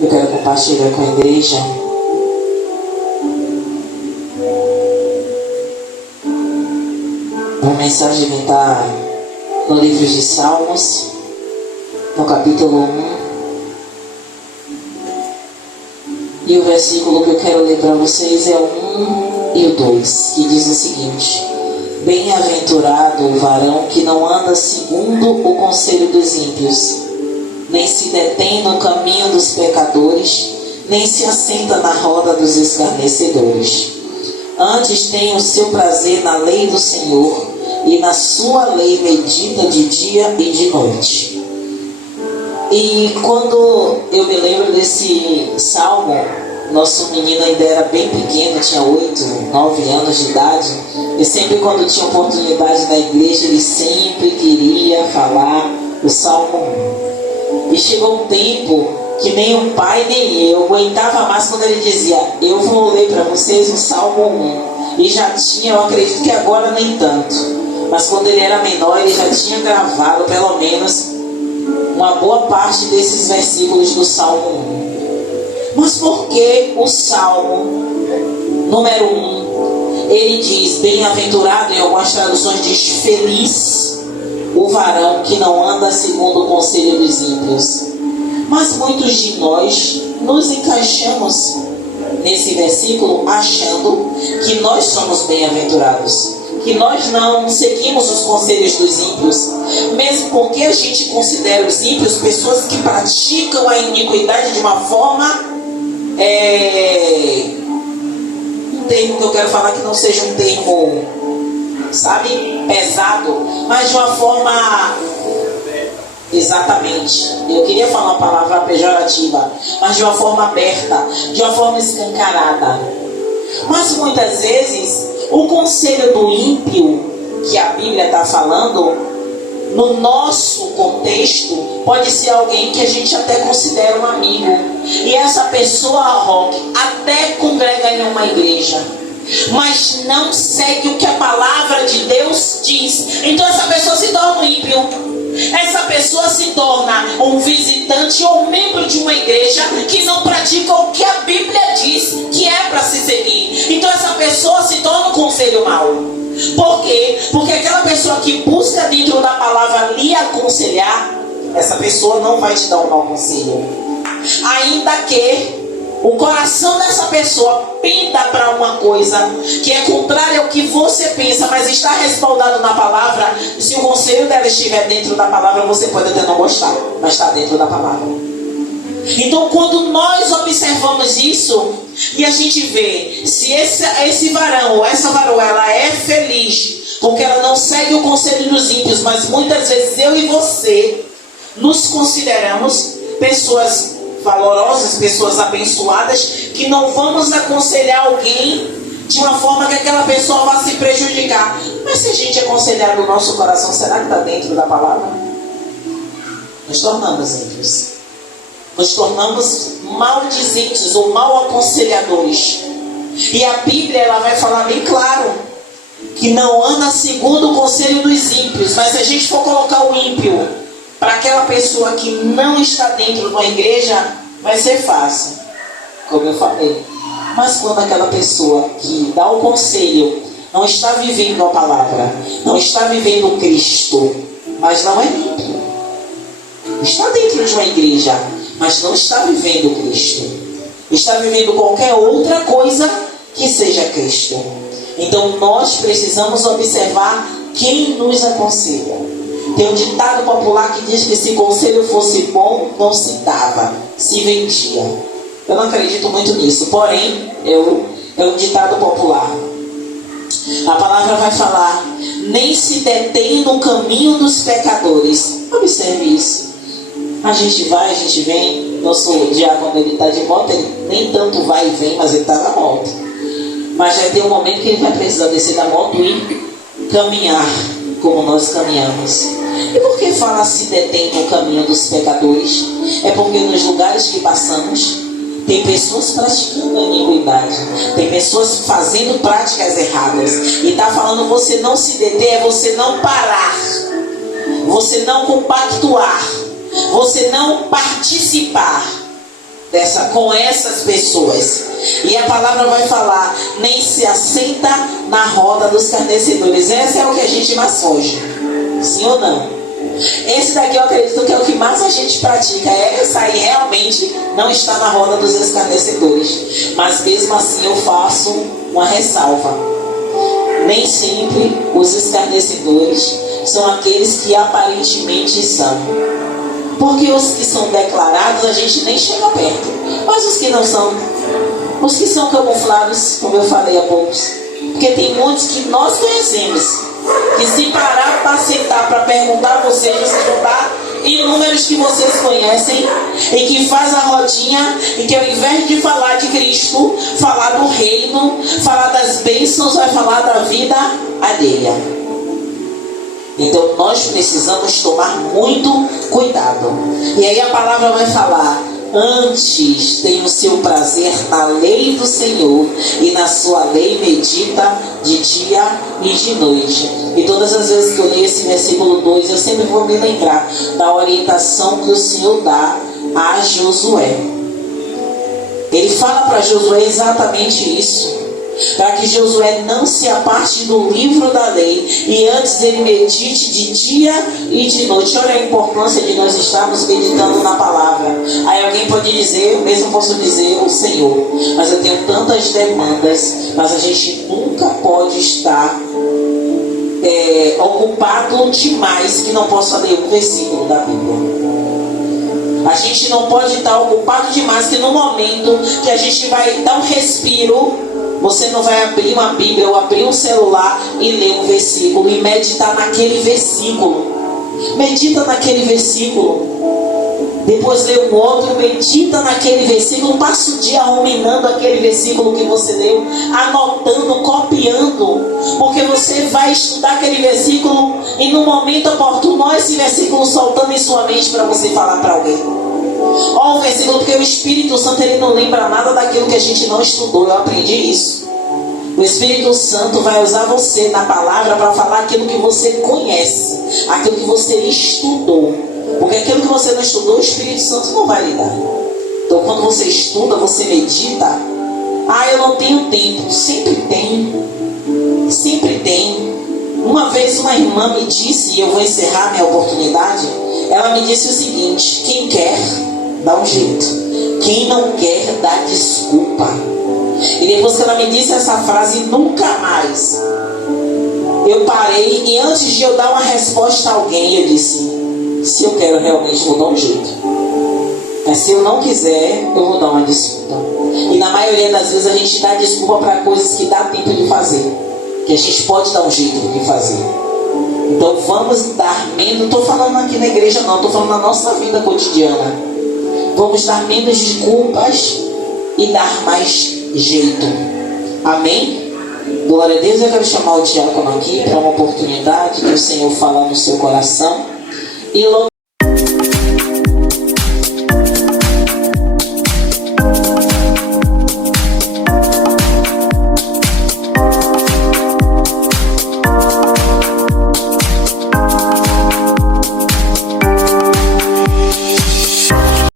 Eu quero compartilhar com a igreja uma mensagem que está no livro de Salmos, no capítulo 1. E o versículo que eu quero ler para vocês é o 1 e o 2, que diz o seguinte: Bem-aventurado o varão que não anda segundo o conselho dos ímpios, nem se detém no caminho dos pecadores, nem se assenta na roda dos escarnecedores. Antes tem o seu prazer na lei do Senhor, e na sua lei medita de dia e de noite. E quando eu me lembro desse salmo, nosso menino ainda era bem pequeno, tinha 8, 9 anos de idade. E sempre quando tinha oportunidade na igreja, ele sempre queria falar o Salmo 1. E chegou um tempo que nem o pai nem eu aguentava mais quando ele dizia: eu vou ler para vocês o Salmo 1. E já tinha, eu acredito que agora nem tanto, mas quando ele era menor ele já tinha gravado pelo menos uma boa parte desses versículos do Salmo 1. Mas por que o Salmo número 1, ele diz bem-aventurado, em algumas traduções diz feliz o varão que não anda segundo o conselho dos ímpios? Mas muitos de nós nos encaixamos nesse versículo achando que nós somos bem-aventurados, que nós não seguimos os conselhos dos ímpios, mesmo porque a gente considera os ímpios pessoas que praticam a iniquidade de uma forma, um termo que eu quero falar que não seja um termo, sabe, pesado, mas de uma forma, exatamente, eu queria falar uma palavra pejorativa, mas de uma forma aberta, de uma forma escancarada. Mas muitas vezes o conselho do ímpio que a Bíblia está falando, no nosso contexto, pode ser alguém que a gente até considera um amigo. E essa pessoa, Roque, até congrega em uma igreja, mas não segue o que a palavra de Deus diz. Então essa pessoa se torna um ímpio. Essa pessoa se torna um visitante ou um membro de uma igreja que não pratica o que a Bíblia diz que é para se seguir. Então essa pessoa se torna um conselho mau. Por quê? Porque aquela pessoa que busca dentro da palavra lhe aconselhar, essa pessoa não vai te dar um mau conselho. Ainda que o coração dessa pessoa penda para uma coisa que é contrária ao que você pensa, mas está respaldado na palavra. Se o conselho dela estiver dentro da palavra, você pode até não gostar, mas está dentro da palavra. Então quando nós observamos isso e a gente vê se esse varão ou essa varoa ela é feliz porque ela não segue o conselho dos ímpios, mas muitas vezes eu e você nos consideramos pessoas valorosas, pessoas abençoadas, que não vamos aconselhar alguém de uma forma que aquela pessoa vá se prejudicar. Mas se a gente aconselhar do nosso coração, será que está dentro da palavra? Nos tornamos ímpios, nos tornamos maldizentes ou mal aconselhadores. E a Bíblia ela vai falar bem claro que não anda segundo o conselho dos ímpios. Mas se a gente for colocar o ímpio para aquela pessoa que não está dentro de uma igreja, vai ser fácil, como eu falei. Mas quando aquela pessoa que dá o conselho não está vivendo a palavra, não está vivendo Cristo, mas não é ímpio, está dentro de uma igreja, mas não está vivendo Cristo, está vivendo qualquer outra coisa que seja Cristo. Então nós precisamos observar quem nos aconselha. Tem um ditado popular que diz que se conselho fosse bom, não se dava, se vendia. Eu não acredito muito nisso, porém, é um ditado popular. A palavra vai falar: nem se detém no caminho dos pecadores. Observe isso. A gente vai, a gente vem. Nosso diácono, ele está de moto, ele nem tanto vai e vem, mas ele está na moto. Mas vai ter um momento que ele vai precisar descer da moto e caminhar como nós caminhamos. E por que fala se detém no caminho dos pecadores? É porque nos lugares que passamos tem pessoas praticando a iniquidade, tem pessoas fazendo práticas erradas. E está falando você não se deter, é você não parar, você não compactuar, você não participar. com essas pessoas. E a palavra vai falar: nem se assenta na roda dos escarnecedores. Essa é o que a gente mais foge. Sim ou não? Esse daqui eu acredito que é o que mais a gente pratica. É sair realmente, não estar na roda dos escarnecedores. Mas mesmo assim eu faço uma ressalva. Nem sempre os escarnecedores são aqueles que aparentemente são. Porque os que são declarados a gente nem chega perto. Mas os que não são, os que são camuflados, como eu falei há poucos. Porque tem muitos que nós conhecemos, que se parar para sentar para perguntar a vocês vão dar inúmeros que vocês conhecem, e que faz a rodinha, e que ao invés de falar de Cristo, falar do reino, falar das bênçãos, vai falar da vida alheia. Então nós precisamos tomar muito cuidado. E aí a palavra vai falar: antes tem o seu prazer na lei do Senhor, e na sua lei medita de dia e de noite. E todas as vezes que eu leio esse versículo 2, eu sempre vou me lembrar da orientação que o Senhor dá a Josué. Ele fala para Josué exatamente isso, para que Josué não se aparte do livro da lei, e antes ele medite de dia e de noite. Olha a importância de nós estarmos meditando na palavra. Aí alguém pode dizer, eu mesmo posso dizer: o Senhor, mas eu tenho tantas demandas. Mas a gente nunca pode estar ocupado demais que não possa ler um versículo da Bíblia. A gente não pode estar ocupado demais que no momento que a gente vai dar um respiro, você não vai abrir uma Bíblia ou abrir um celular e ler um versículo e meditar naquele versículo. Medita naquele versículo. Depois lê um outro, medita naquele versículo. Passa o dia ruminando aquele versículo que você leu, anotando, copiando. Porque você vai estudar aquele versículo e no momento oportuno, olha esse versículo soltando em sua mente para você falar para alguém. Olha o versículo, porque o Espírito Santo ele não lembra nada daquilo que a gente não estudou. Eu aprendi isso. O Espírito Santo vai usar você na palavra para falar aquilo que você conhece, aquilo que você estudou. Porque aquilo que você não estudou, o Espírito Santo não vai lhe dar. Então quando você estuda, você medita. Eu não tenho tempo. Sempre tem. Sempre tem. Uma vez uma irmã me disse, e eu vou encerrar minha oportunidade, ela me disse o seguinte: quem quer, dá um jeito. Quem não quer, dá desculpa. E depois que ela me disse essa frase, nunca mais eu parei, e antes de eu dar uma resposta a alguém, eu disse: se eu quero realmente, vou dar um jeito. Mas se eu não quiser, eu vou dar uma desculpa. E na maioria das vezes a gente dá desculpa para coisas que dá tempo de fazer, que a gente pode dar um jeito de fazer. Então vamos dar menos, não estou falando aqui na igreja não, estou falando na nossa vida cotidiana. Vamos dar menos desculpas e dar mais jeito. Amém? Glória a Deus. Eu quero chamar o diácono aqui para uma oportunidade que o Senhor fala no seu coração. E